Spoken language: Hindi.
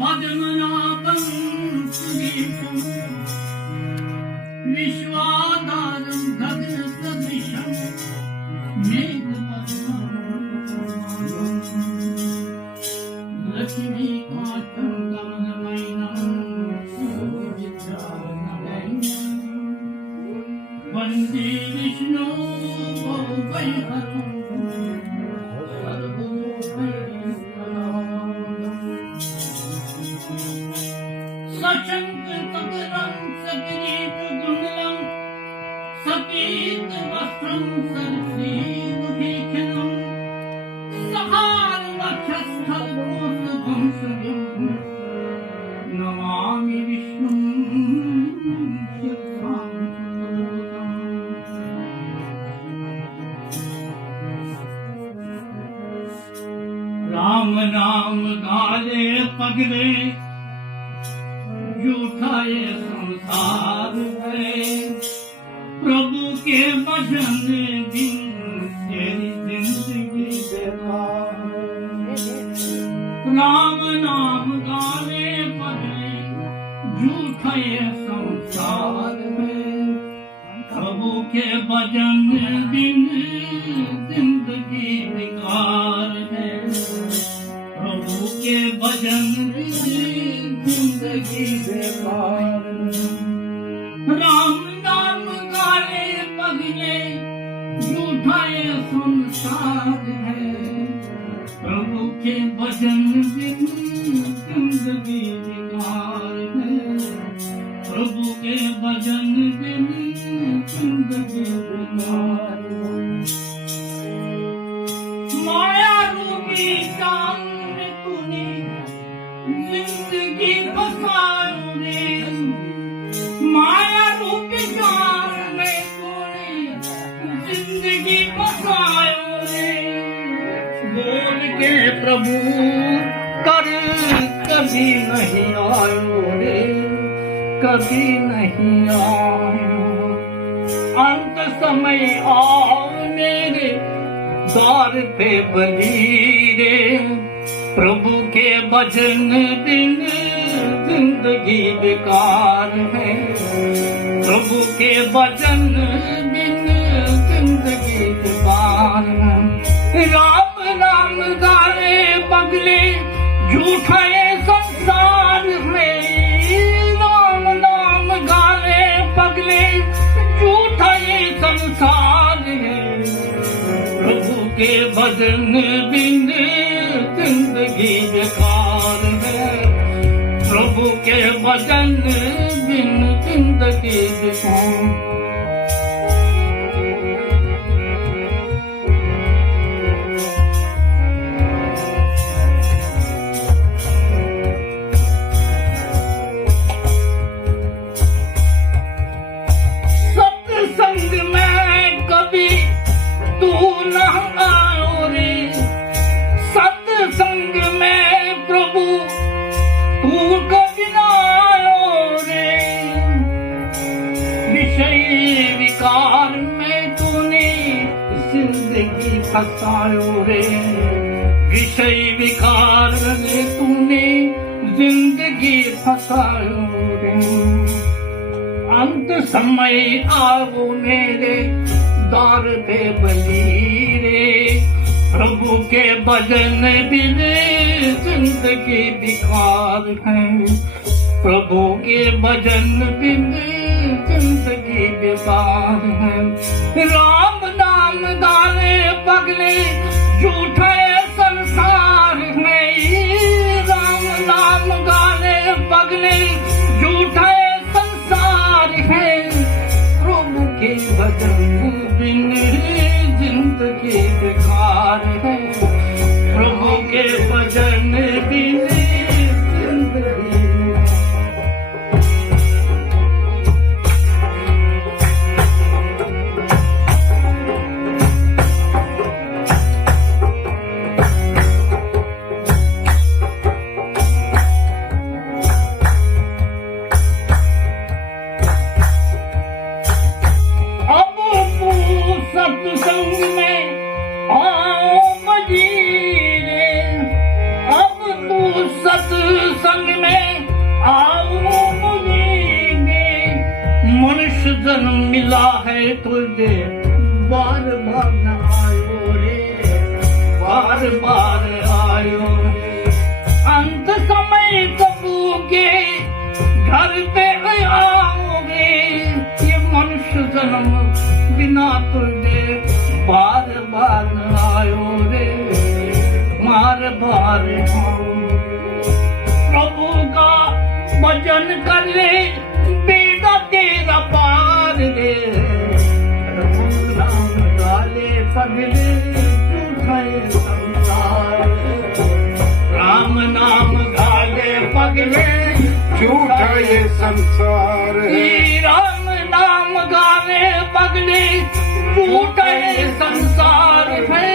पद्मनाभं सुरेशं विश्वाधारं गगनसदृशं मेघवर्णं लक्ष्मीकान्तं कमलनयनं वन्दे विष्णु वैहरम् सशङ्कतपरं सकिरीटगुण्डलं सपीतवस्त्रं सरसीरुभीषणं सहारवक्षस्थलकोशवंशजं नमामि विष्णुं राम नाम गाले पगले झूठा ये संसार है प्रभु के भजन बिन तेरी जिंदगी बेकार राम नाम गाने पगले झूठा ये संसार है प्रभु के भजन बिन जिंदगी बेकार है प्रभु के भजन जिंदगी बेकार राम नाम गाले पगले झूठा ये संसार है प्रभु के भजन बिन जिंदगी बेकार है प्रभु के भजन बिन जिंदगी बेकार माया रूपी जान में तूने जिंदगी बसाओ रे माया रूपी जान में तूने जिंदगी बसाओ रे बोल के प्रभु कर कभी नहीं आयो रे कभी नहीं आयो अंत समय आओ मेरे द्वार पे बलीरे प्रभु के भजन बिन जिंदगी बेकार है प्रभु के भजन बिन जिंदगी बेकार है राम नाम गाने पगले झूठा ये संसार में राम नाम गाने पगले झूठा ये संसार है प्रभु के भजन बिन जिंदगी बेकार है प्रभु के भजन बिन जिंदगी बेकार सत्संग में कभी तू न आयो रे सत्संग में प्रभु तू कभी न आयो रे विषय विकार में तूने जिंदगी फसायो रे विषय विकार में तूने जिंदगी फसायो रे अंत समय आओ मेरे द्वार पे बलीरे प्रभु के भजन बिन जिंदगी बेकार है प्रभु के भजन बिन जिंदगी बेकार है राम नाम गाने पगले झूठे संसार में राम नाम गाने पगले झूठे संसार है प्रभु के भजन बिन जिंदगी बेकार है प्रभु के भजन बिन जिंदगी बार बार आयो अंत समय प्रभु के घर पे आओगे ये मनुष्य जन्म बिना तुझे बार बार आयो रे बार बार प्रभु का भजन कर ले बेटा तेरा पार रे राम डाले पगले झूठे संसार राम नाम गाले पगले झूठा ये संसार है श्री राम नाम गावे पगले झूठे संसार है